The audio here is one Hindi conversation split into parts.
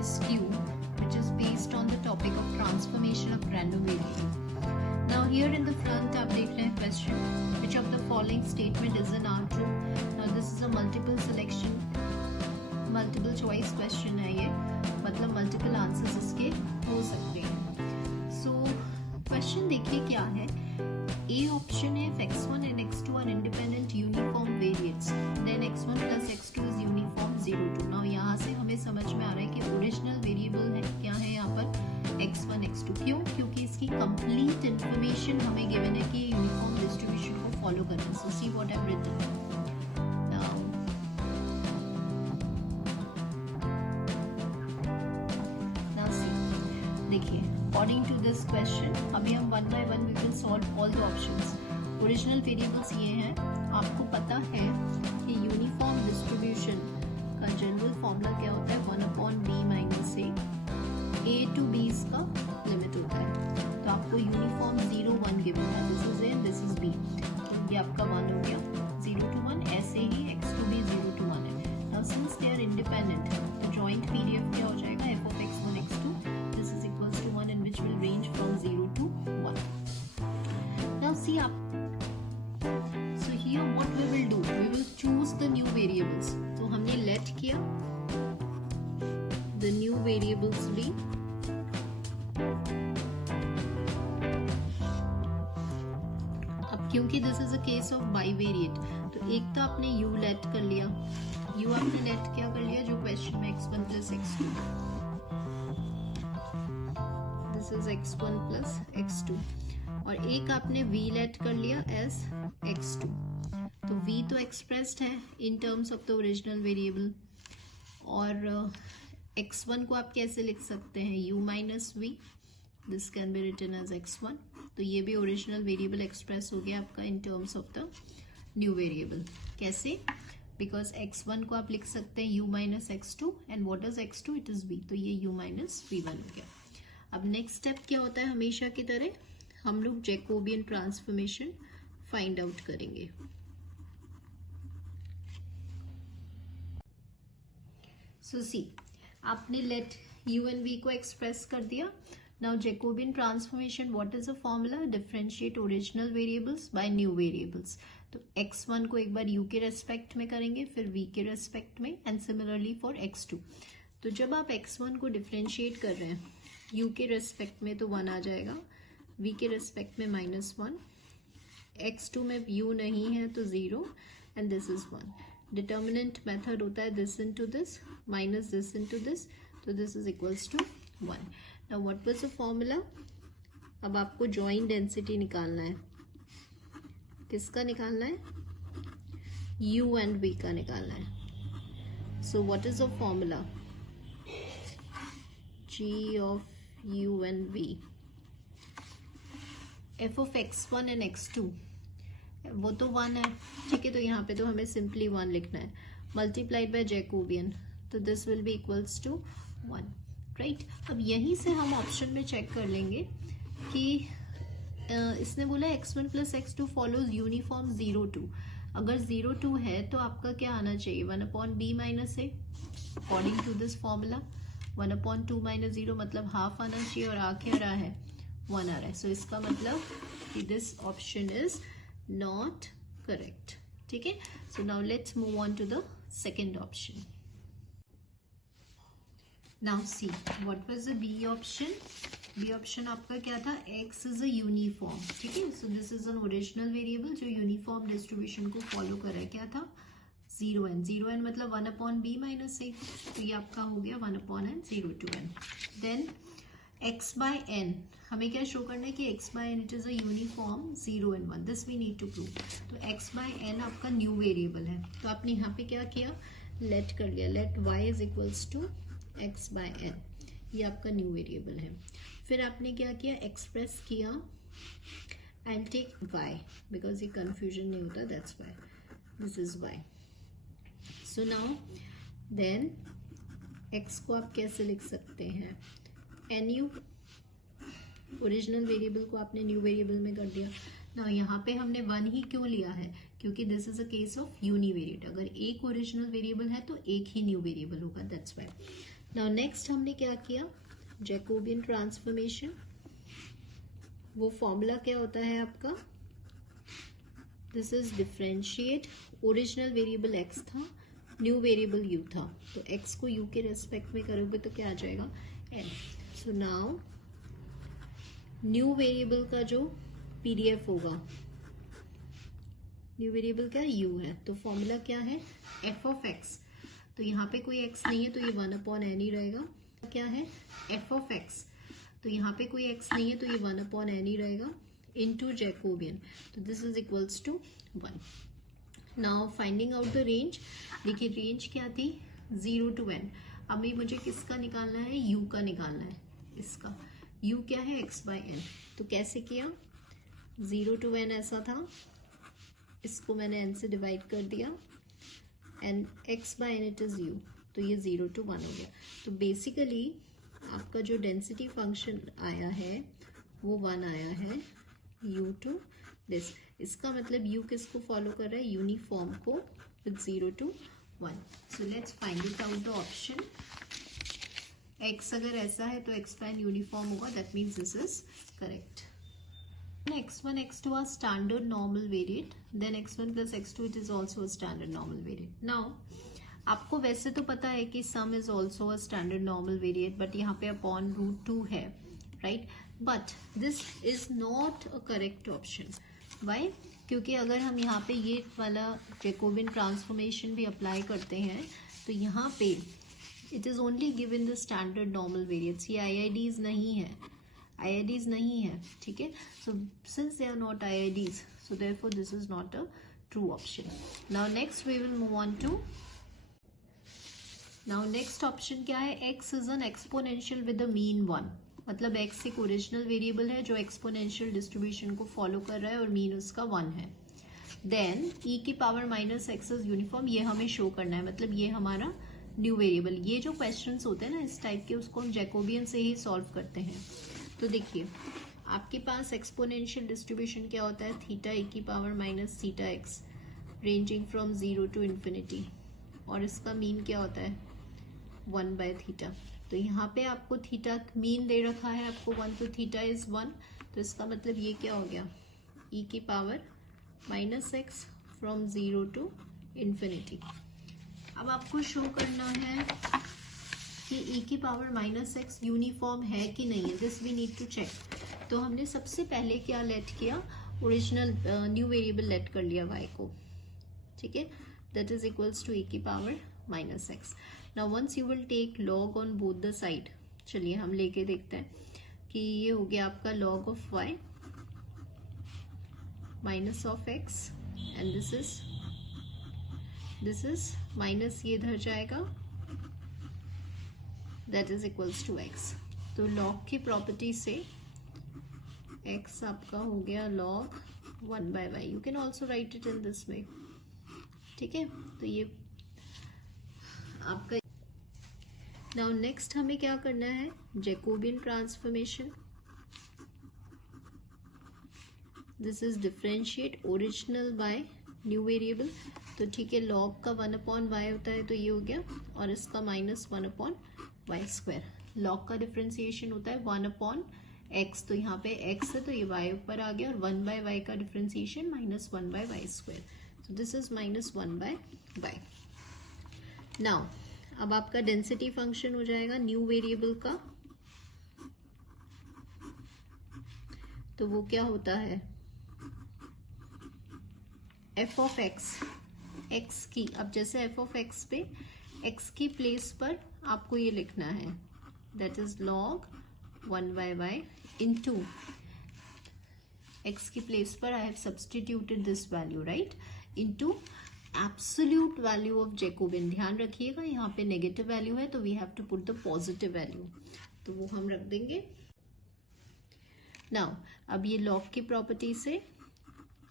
MSQ, which is based on the topic of transformation of random variable. Now here in the front आप देख रहे हैं question, which of the following statement is an R true? Now this is a multiple selection, multiple choice question है ये, मतलब multiple answers इसके हो सकते हैं. So question देखिए क्या है. A option है if x1 and x2 are independent uniform variates, then x1 plus x2 is uniform 0 2. Now यहाँ से हमें समझ में आ रहा है कि ओरिजिनल वेरिएबल है क्या है यहाँ पर x1 x2. क्यों? क्योंकि इसकी कंप्लीट इंफॉर्मेशन हमें गिवन है कि यूनिफॉर्म डिस्ट्रीब्यूशन को फॉलो करना है. So see what I have written. देखिए अकॉर्डिंग टू दिस क्वेश्चन अभी हम one by one we will solve all the options. Original variables ये हैं. आपको पता है कि यूनिफॉर्म डिस्ट्रीब्यूशन का जनरल फॉर्मूला क्या होता है 1/b minus a to b का लिमिट होता है. तो आपको यूनिफॉर्म 0 1 गिवन है. This is a this is b. तो ये आपका 1 हो गया 0 to 1. ऐसे ही x to b 0 to 1 है. Now since they are independent तो जॉइंट पीडीएफ क्या हो जाएगा f of x1 x2 this is equals to 1 and which will range from 0 to 1. Now see up. So here what we will do, we will choose the new variables. तो हमने let किया the new variables भी अब क्योंकि this is a case of bivariate तो एक तो आपने u let कर लिया. u आपने let क्या कर लिया जो क्वेश्चन में x1 plus x2 this is x1 plus x2 और एक आपने v लेट कर लिया एज x2. तो v तो एक्सप्रेस्ड है in terms of the original variable और x1 को आप कैसे लिख सकते हैं u minus v. This can be written as x1. तो ये भी ओरिजिनल वेरिएबल एक्सप्रेस हो गया आपका इन terms of the new variable. कैसे? बिकॉज x1 को आप लिख सकते हैं u minus x2 and what is x2? It is v. तो ये u माइनस v1 हो गया. अब नेक्स्ट स्टेप क्या होता है हमेशा की तरह हम लोग जैकोबियन ट्रांसफॉर्मेशन फाइंड आउट करेंगे. सो सी आपने लेट u एंड v को एक्सप्रेस कर दिया. Now Jacobian transformation what is a formula? Differentiate original variables by new variables. तो x1 को एक बार u के रेस्पेक्ट में करेंगे फिर v के रेस्पेक्ट में एंड सिमिलरली फॉर x2. तो जब आप x1 को डिफरेंशिएट कर रहे हैं u के रेस्पेक्ट में तो 1 आ जाएगा, v के रेस्पेक्ट में -1, x2 में u नहीं है तो 0 and this is 1. Determinant method होता है this into this minus this into this. तो this is equals to 1. Now what was the formula? अब आपको जॉइंट डेंसिटी निकालना है. किसका निकालना है? u एंड v का निकालना है. So what is the formula? g of u and v. f of x1 and x2 वो तो 1 है, ठीक है. तो यहाँ पे तो हमें सिंपली 1 लिखना है मल्टीप्लाइड बाय जैकोबियन. तो this will be equals to 1, right. अब यहीं से हम ऑप्शन में चेक कर लेंगे कि इसने बोला x1 plus x2 follows uniform 0 2. अगर 0 2 है तो आपका क्या आना चाहिए 1/b minus a according to this formula. 1/2 minus 0 मतलब हाफ आना चाहिए और आ क्या रहा है 1 आ रहा है. सो इसका मतलब कि this option is not correct. ठीक है. So now let's move on to the second option. Now see what was the B option. B option आपका क्या था? x is a uniform. ठीक है. So this is an original variable जो यूनिफॉर्म डिस्ट्रीब्यूशन को फॉलो कर रहा है. क्या था? 0n. 0n मतलब 1/b माइनस a. तो ये आपका हो गया 1/n 0 to n. Then x by n हमें क्या शो करना है कि x by n it is a uniform 0 and 1. This we need to prove. तो x by n आपका न्यू वेरिएबल है. तो आपने यहाँ पे क्या किया? लेट कर लिया. Let y is equals to x by n. ये आपका न्यू वेरिएबल है. फिर आपने क्या किया? एक्सप्रेस किया एंड टेक y बिकॉज ये कंफ्यूजन नहीं होता. That's why this is y. So now then x को आप कैसे लिख सकते हैं? nu. ओरिजिनल वेरिएबल को आपने न्यू वेरिएबल में कर दिया. ना यहाँ पे हमने 1 ही क्यों लिया है? क्योंकि this is a case of univariate. अगर एक ओरिजिनल वेरिएबल है तो एक ही न्यू वेरिएबल होगा. That's why. नाउ नेक्स्ट हमने क्या किया, जैकोबियन ट्रांसफॉर्मेशन। वो फॉर्मूला क्या होता है आपका, this is differentiate, original variable x था, न्यू वेरिएबल u था, तो x को u के रेस्पेक्ट में करोगे तो क्या आ जाएगा n। So now new variable का जो पीडीएफ होगा, न्यू वेरिएबल क्या u है, तो फॉर्मूला क्या है f ऑफ x। तो यहाँ पे कोई x नहीं है तो ये 1/n ही रहेगा। क्या है f ऑफ x, तो यहाँ पे कोई x नहीं है तो ये 1/n ही रहेगा इनटू जैकोबियन, तो this is equals to 1। Now finding out the range, देखिए रेंज क्या थी 0 to n। अभी मुझे किसका निकालना है, u का निकालना है, इसका u क्या है x/n। तो कैसे किया, 0 to n ऐसा था, इसको मैंने n से डिवाइड कर दिया, and x/n it is u, तो ये 0 to 1 हो गया। तो बेसिकली आपका जो डेंसिटी फंक्शन आया है वो 1 आया है u to दिस। इसका मतलब u किसको फॉलो कर रहा है, यूनिफॉर्म को with 0 to 1। So let's find it out the option. x अगर ऐसा है तो x/n यूनिफॉर्म होगा, that means this is correct. x1 x2 are standard normal variate, then x1 plus x2 it is also a standard normal variate। now आपको वैसे तो पता है कि sum is also a standard normal variate, but यहाँ पे upon √2 है, right? but this is not a correct option। why? क्योंकि अगर हम यहाँ पे ये वाला जैकोबियन ट्रांसफॉर्मेशन भी अप्लाई करते हैं तो यहाँ पे it is only given the standard normal variates, ये IIDs नहीं है, IIDs नहीं है, ठीक है। So since they are not IIDs, so therefore this is not a true option। now next we will move on to, now next option क्या है, x is an exponential with a mean 1। मतलब x एक ओरिजिनल वेरिएबल है जो एक्सपोनेंशियल डिस्ट्रीब्यूशन को फॉलो कर रहा है और मीन उसका 1 है। देन e की power minus x is uniform, ये हमें शो करना है, मतलब ये हमारा न्यू वेरिएबल। ये जो क्वेश्चंस होते हैं ना इस टाइप के, उसको हम जैकोबियन से ही सॉल्व करते हैं। तो देखिए आपके पास एक्सपोनेंशियल डिस्ट्रीब्यूशन क्या होता है, थीटा e की power minus theta x ranging from 0 to infinity, और इसका मीन क्या होता है 1/थीटा। तो यहाँ पे आपको थीटा मीन दे रखा है आपको 1, तो थीटा इज 1, तो इसका मतलब ये क्या हो गया e की power minus x from 0 to infinity. अब आपको शो करना है कि e की पावर माइनस एक्स यूनिफॉर्म है कि नहीं है, this we need to check. तो हमने सबसे पहले क्या लेट किया, ओरिजिनल न्यू वेरिएबल लेट कर लिया y को, ठीक है, that is equals to e की power minus x. Now once you will take log on both the side, चलिए हम लेके देखते हैं कि ये हो गया आपका log of y minus of x, and this is minus, ये इधर जाएगा, that is equals to x। तो log की प्रॉपर्टी से x आपका हो गया log 1/y। You can also write it in this way, ठीक है। तो ये आपका। नाउ नेक्स्ट हमें क्या करना है, Jacobian transformation. This is differentiate original by new variable. तो ठीक है, log का 1/y होता है तो ये हो गया, और इसका माइनस 1/y²। log का डिफरेंशिएशन होता है 1/x, तो यहाँ पे x है तो ये y ऊपर आ गया, और 1/y का डिफरेंशिएशन माइनस 1/y²। तो this is minus 1/y। Now अब आपका डेंसिटी फंक्शन हो जाएगा न्यू वेरिएबल का, तो वो क्या होता है f ऑफ x की। अब जैसे f ऑफ x पे x की प्लेस पर आपको ये लिखना है, that is log 1/y into x की प्लेस पर I have substituted this value, right, into absolute value of Jacobian. ध्यान रखिएगा यहाँ पे नेगेटिव वैल्यू है तो we have to put the positive value, तो वो हम रख देंगे। नाउ अब ये log की प्रॉपर्टी से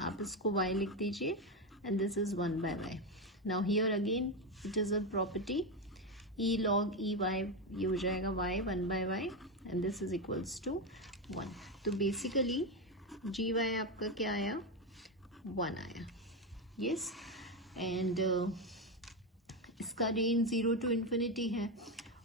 आप इसको y लिख दीजिए, and this is 1/y। Now here again it is a property e log e y, ये हो जाएगा y 1/y, and this is equals to 1। तो बेसिकली gy आपका क्या आया 1 आया, यस। एंड इसका रेंज 0 to इन्फिनिटी है,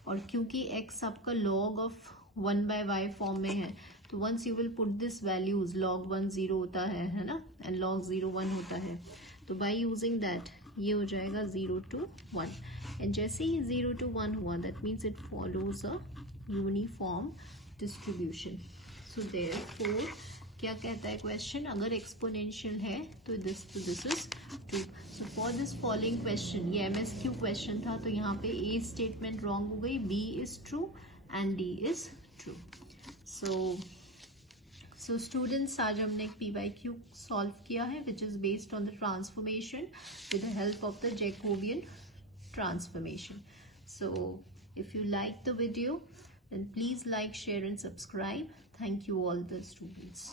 और क्योंकि x आपका log ऑफ 1/y फॉर्म में है, तो once you will put this values, log 1 0 होता है ना, एंड log 0 1 होता है, तो बाय यूजिंग दैट ये हो जाएगा 0 to 1, एंड जैसे ही 0 to 1 हुआ, that means it follows a uniform distribution. So therefore क्या कहता है क्वेश्चन, अगर एक्सपोनेंशियल है तो this is true. So for this following question, ये MSQ क्वेश्चन था, तो यहाँ पे ए स्टेटमेंट रॉन्ग हो गई, B is true and D is true. So students, आज हमने एक PYQ सॉल्व किया है which is based on the transformation with the help of the Jacobian transformation. So if you like the video, then please like, share and subscribe. Thank you all the students.